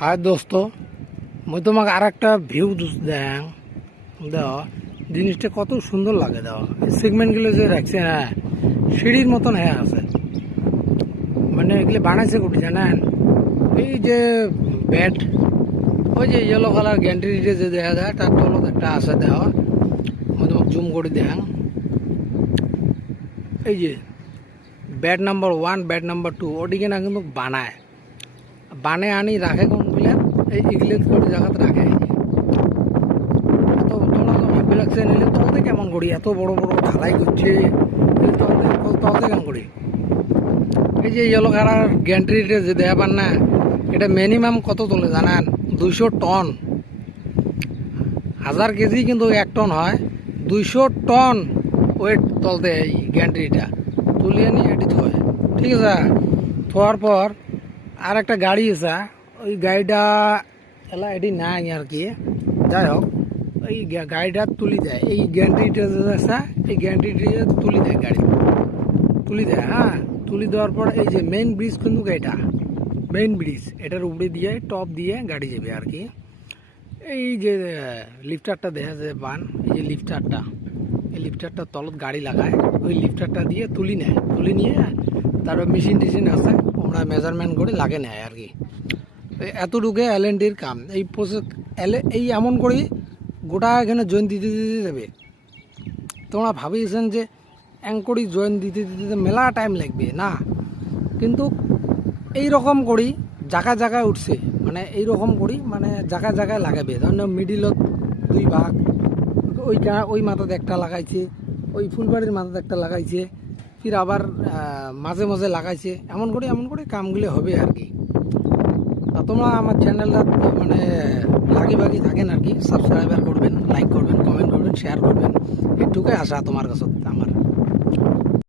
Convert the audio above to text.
High দোস্ত, মুই তোমাকে আর একটা ভিউ দেখ দেও, জিনিসটা কত সুন্দর লাগে দেও। সেগমেন্টগুলো যে রাখছে না, সিঁড়ির মতন হ্যাঁ আছে, মানে এগুলো বানাইছে কোটি জানেন। এই যে ব্যাট, ওই যে ইয়েলো কালার গ্যান্ট্রিটা যে দেখা যায় তার তলত একটা আছে দেওয়া। মুই তোমাকে জুম করে দেখাং। এই যে ব্যাট নাম্বার 1, ব্যাট নাম্বার 2 ওদিকে না কিন্তু বানায় আনি রাখে কোনগুলো এইগুলো করে জায়গাতে রাখে। তো তোমরা তো ভাববে লাগছে নিলে তলতে কেমন করি, এত বড় বড় ঢালাই করছে তলতে কেমন করি। এই যে ইয়েলো কালার গ্যান্ট্রিটা যে দেয়া পান না, এটা মিনিমাম কত তোলে জানান? 200 টন। 1000 কেজি কিন্তু 1 টন হয়। 200 টন ওয়েট তলতে এই গ্যান্ট্রিটা তুলিয়ে নিয়ে এটি থয়। ঠিক আছে, থোয়ার পর আর একটা গাড়ি আছে, ওই গাড়িটা এলা এটি নাই আর কি। যাই হোক, ওই গাড়িটা তুলি দেয়, এই গ্যান্ট্রিটা যে আছে এই গ্যান্ট্রিটা তুলি দেয়, গাড়ি তুলি দেয়। হ্যাঁ, তুলি দেওয়ার পর এই যে মেইন ব্রিজ কিন্তু এটা মেইন ব্রিজ, এটার উপরে দিয়ে টপ দিয়ে গাড়ি যাবে আর কি। এই যে লিফটারটা দেখা যায় বান, এই যে লিফটারটা, এই লিফটারটা তলত গাড়ি লাগায়, ওই লিফটারটা দিয়ে তুলি নেয়, তুলি নিয়ে তারপর মেশিন টেশিন আছে, আমরা মেজারমেন্ট করে লাগে নেয় আর কি। এতটুকু L&Dর কাম। এই প্রসেস এই এমন করেই গোটা এখানে জয়েন দিতে দিতে যাবে। তোমরা ভাবিয়েছেন যে অ্যাঙ্করি জয়েন দিতে দিতে মেলা টাইম লাগবে না, কিন্তু এই রকম করি জায়গায় জায়গায় উঠছে, মানে এই রকম করি মানে জায়গায় জায়গায় লাগাবে। ধরেন মিডিলত 2 ভাগ, ওই মাথাতে একটা লাগাইছে, ওই ফুলবাড়ির মাথাতে একটা লাগাইছে, ফির আবার মাঝে মাঝে লাগাইছে। এমন করে কামগুলো হবে আর কি। তোমরা আমার চ্যানেলটা মানে ভাগি থাকেন আর কি, সাবস্ক্রাইবার করবেন, লাইক করবেন, কমেন্ট করবেন, শেয়ার করবেন, এটুকুই আশা তোমার কাছে আমার।